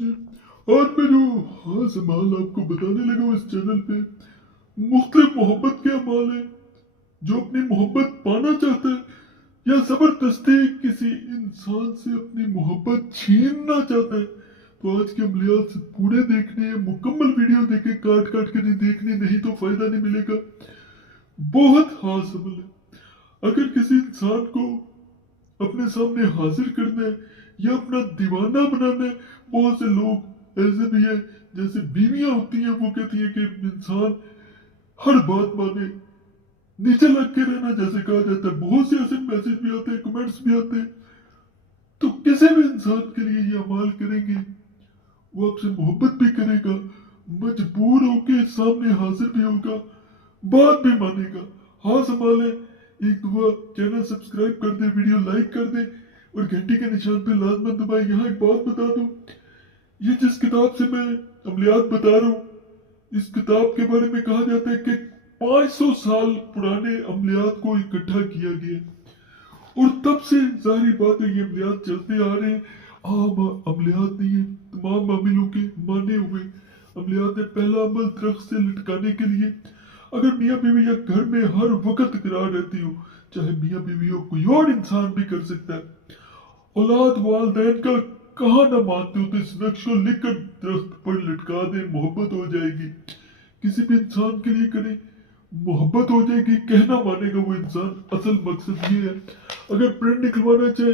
जी, आज मैं जो खास अमाल आपको बताने लगा हूँ इस चैनल पे मुख्तलिफ मोहब्बत के अमाल है। जो अपनी मोहब्बत पाना चाहता है या जबरदस्ती किसी इंसान से अपनी मोहब्बत छीनना चाहता है, तो आज के अमलियात पूरे देखने हैं। मुकम्मल वीडियो देखे, काट काट के नहीं देखनी, नहीं तो फायदा नहीं मिलेगा। बहुत खास अमल है। अगर किसी इंसान को अपने सामने हाजिर करना है या अपना दीवाना बनाना है, बहुत से लोग ऐसे भी हैं, जैसे बीवियां होती हैं, वो कहती है कि इंसान हर बात माने, नीचे लग के रहना जैसे कहा जाता है। बहुत से ऐसे मैसेज भी आते हैं, कमेंट्स भी आते हैं। तो किसी भी इंसान के लिए ये अमाल करेंगे, वो आपसे मोहब्बत भी करेगा, मजबूर होके सामने हाजिर भी होगा, बात भी मानेगा। हाँ संभाले, एक दुआ, चैनल सब्सक्राइब कर दे, वीडियो लाइक कर दे और घंटी के निशान पे लाजमन दबाए। यहाँ एक बात बता दूं, ये जिस किताब से मैं अमलियात बता रहा हूँ, इस किताब के बारे में कहा जाता है कि 500 साल पुराने अमलियात को इकट्ठा किया गया और तब से जाहिर बात है ये अमलियात चलते आ रहे हैं। आम अमलियात नहीं है, तमाम अमीलों के माने हुए अमलियात है। पहला अमल दरख्त से लटकाने के लिए, अगर मियाँ बीवी या घर में हर वक्त करार रहती हो, चाहे मियाँ बीवी हो, कोई और इंसान भी कर सकता है। औलाद वालदैन का कहा ना मानते हो तो इस नक्श को लिखकर दरख्त पर लटका दे, मोहब्बत हो जाएगी। किसी भी इंसान के लिए करें, मोहब्बत हो जाएगी, कहना मानेगा वो इंसान। असल मकसद ये है। अगर प्रिंट निकलवाना चाहे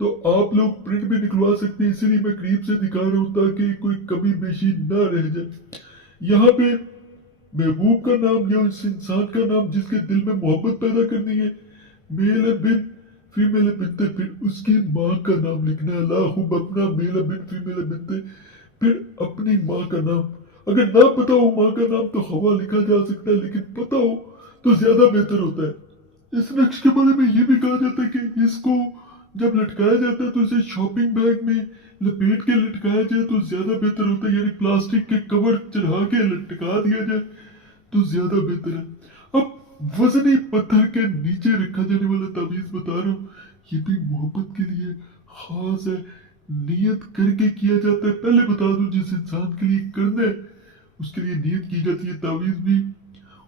तो आप लोग प्रिंट भी निकलवा सकते हैं, इसीलिए मैं करीब से दिखा रहा हूँ ताकि कोई कमी बेशी ना रह जाए। यहाँ पे महबूब का नाम या उस इंसान का नाम जिसके दिल में मोहब्बत पैदा करनी है, मेल है बिन, फीमेल है बिनते, फिर उसकी माँ का नाम लिखना है। अल्लाह अपना मेल है बिन, फीमेल है बिनते, फिर अपनी माँ का नाम। अगर ना पता हो माँ का नाम तो हवा लिखा जा सकता है, लेकिन पता हो तो ज्यादा बेहतर होता है। इस नक्श के बारे में ये भी कहा जाता है कि इसको जब लटकाया जाता है तो इसे शॉपिंग बैग में लपेट के लटकाया जाए तो ज्यादा बेहतर होता है, यानी प्लास्टिक के कवर चढ़ा के लटका दिया जाए तो ज्यादा बेहतर है। अब वजनी पत्थर के नीचे रखा जाने वाला तावीज बता रहा हूँ, ये भी मोहब्बत के लिए खास है, नियत करके किया जाता है। पहले बता दूं, जिस इंसान के लिए करना है उसके लिए नियत की जाती है। तावीज भी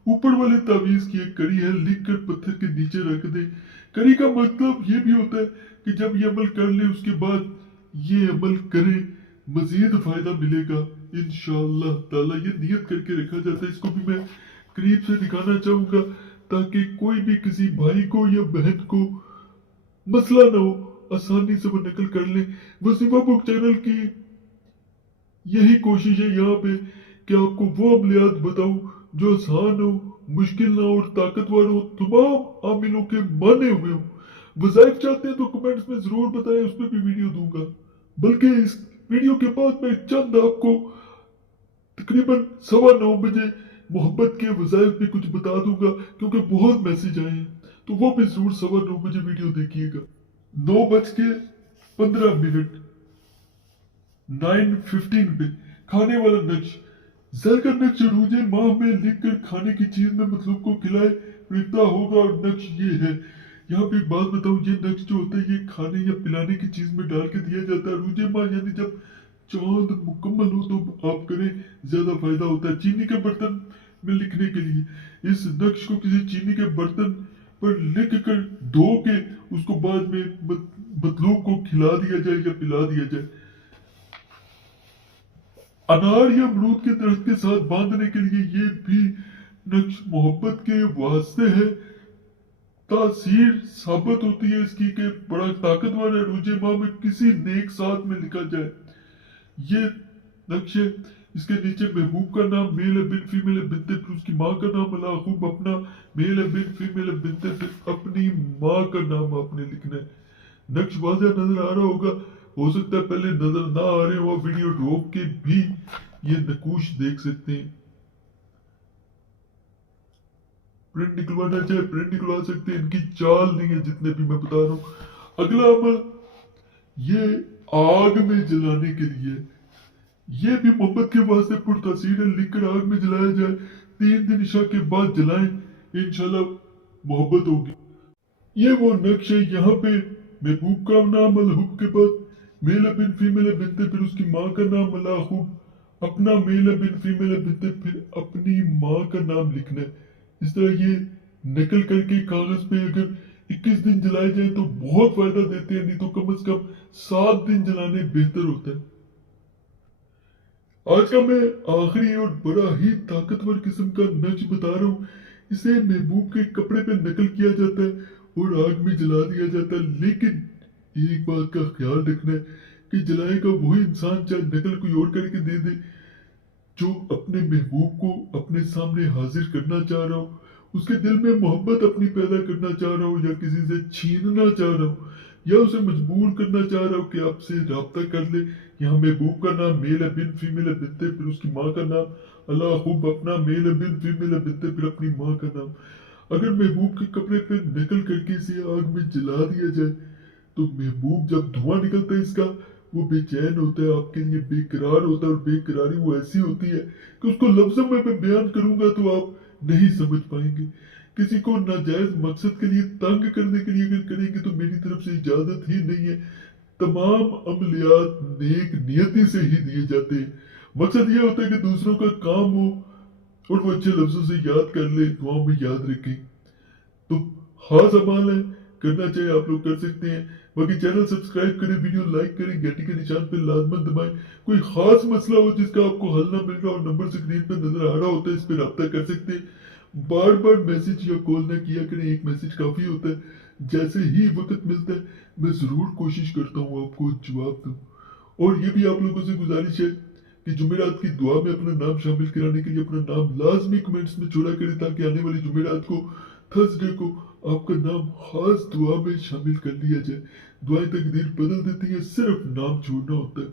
ऊपर वाले तावीज की एक कड़ी है, लिख कर पत्थर के नीचे रख दे। कड़ी का मतलब ये भी होता है कि जब ये अमल कर ले उसके बाद ये अमल करे, मजीद फायदा मिलेगा इंशाअल्लाह ताला। ये नियत करके रखा जाता है। इसको भी मैं करीब से दिखाना चाहूंगा ताकि कोई भी किसी भाई को या बहन को मसला ना हो, आसानी से वो नकल कर ले। वजीफा बुक चैनल की यही कोशिश है यहाँ पे कि आपको वो अमलियात बताऊं जो आसान हो, मुश्किल ना हो और ताकतवर हो, तमाम आमिलों के माने हुए हो। वज़ाइफ चाहते हैं तो कमेंट्स में जरूर बताएं, उस पर भी वीडियो दूंगा। बल्कि इस वीडियो के बाद मैं चंद आपको तकरीबन 9:15 मोहब्बत के वज़ाइफ भी कुछ बता दूंगा, क्योंकि बहुत मैसेज आए हैं। तो वो भी जरूर 9:15 वीडियो देखिएगा। 9:15 9:15 पे खाने वाला नक्श। जल का नक्श रूजे माह में लिखकर खाने की चीज में मतलब को खिलाए रिश्ता होगा। और नक्श ये है, यहाँ पे एक बात बताऊं, ये नक्श जो होता है ये खाने या पिलाने की चीज में डाल के दिया जाता है रूजे माह, यानी जब चांद मुकम्मल हो तो आप करें, ज्यादा फायदा होता है। चीनी के बर्तन में लिखने के लिए इस नक्श को किसी चीनी के बर्तन पर लिख कर धो के उसको बाद में मतलूब को खिला दिया जाए या पिला दिया जाए। अनार या अमरूद के दरख्त के साथ बांधने के लिए ये भी नक्श मोहब्बत के वास्ते है। तासीर साबित होती है इसकी कि बड़ा ताकतवर है। रूजे माह में किसी नेक साथ में लिखा जाए ये नक्श है। इसके नीचे महबूब का नाम, मेल है बिन, फीमेल है बिनते, फिर उसकी माँ का नाम, अल्लाह अपना मेल है बिन, फीमेल है बिनते, फिर अपनी माँ का नाम आपने लिखना है। नक्श वाज़ेह नजर आ रहा होगा, हो सकता है पहले नजर ना आ रहे हो, वीडियो रोक के भी ये नकूश देख सकते हैं। प्रिंट निकलवाना चाहे प्रिंट निकलवा सकते हैं, इनकी चाल नहीं है जितने भी मैं बता रहा हूँ। अगला अमल ये आग में जलाने के लिए, ये भी मोहब्बत के वास्ते पुरतासीर है। लिखकर आग में जलाया जाए, 3 दिन इशा के बाद जलाएं, इंशाल्लाह मोहब्बत होगी। ये वो नक्श है। यहाँ पे महबूब का नाम, अलहुब के बाद मेल बिन फीमेल बिनते, फिर उसकी माँ का नाम अल्लाह खूब, अपना मेल बिन फीमेल बिनते, फिर अपनी माँ का नाम लिखना है। इस तरह ये नकल करके कागज पे अगर 21 दिन जलाए जाए तो बहुत फायदा देते हैं, नहीं तो कम से कम 7 दिन जलाने बेहतर होता है। आज का मैं आखिरी और बड़ा ही ताकतवर किस्म का नक्श बता रहा हूँ। इसे महबूब के कपड़े पे नकल किया जाता है और आग में जला दिया जाता है, लेकिन एक बात का ख्याल रखना है कि जलाएगा वही इंसान चाहे नकल कोई और करके दे दे, जो अपने महबूब को अपने सामने हाजिर करना चाह रहा हो, उसके दिल में मोहब्बत अपनी पैदा करना चाह रहा हो, या किसी से छीनना चाह रहा हो, या उसे मजबूर करना चाह रहा हो कि आपसे राब्ता कर ले। यहाँ महबूब का नाम मेल है, बिन फीमेल है, बिनते, फिर उसकी माँ का नाम अल्लाह खूब, अपना मेल है, बिन फीमेल है, बिनते, फिर अपनी माँ का नाम। अगर महबूब के कपड़े पे नकल करके इसे आग में जला दिया जाए तो महबूब जब धुआं निकलता है इसका, वो बेचैन होता है, आपके लिए बेकरार होता है, और बेकरारी वो ऐसी होती है कि उसको लफ्जों में मैं बयान करूंगा तो आप नहीं समझ पाएंगे। किसी को नाजायज मकसद के लिए तंग करने के लिए अगर करेंगे तो मेरी तरफ से इजाजत ही नहीं है। तमाम अमलियात नेक नियति से ही दिए जाते हैं। मकसद ये होता है कि दूसरों का काम हो और वो अच्छे लफ्जों से याद कर ले, दुआओं में याद रखें। तो खास अमाल है, करना चाहिए, आप लोग कर सकते हैं। बाकी चैनल सब्सक्राइब करें, वीडियो लाइक करें, घंटी के निशान पर लाजमन दबाएं। कोई खास मसला हो जिसका आपको हल ना मिल रहा हो, नंबर स्क्रीन पर नजर आ रहा होता है, इस पर रब्ता कर सकते हैं। बार बार मैसेज या कॉल ना किया करें, एक मैसेज काफी होता है। जैसे ही वक्त मिलता है मैं जरूर कोशिश करता हूँ आपको जवाब दूं। और ये भी आप लोगों से गुजारिश है कि जुमेरात की दुआ में अपना नाम शामिल कराने के लिए अपना नाम लाजमी कमेंट्स में छोड़ा करें, ताकि आने वाली जुमेरात को, थर्सडे को, आपका नाम खास दुआ में शामिल कर लिया जाए। दुआएं तकदीर बदल देती है, सिर्फ नाम छोड़ना होता है।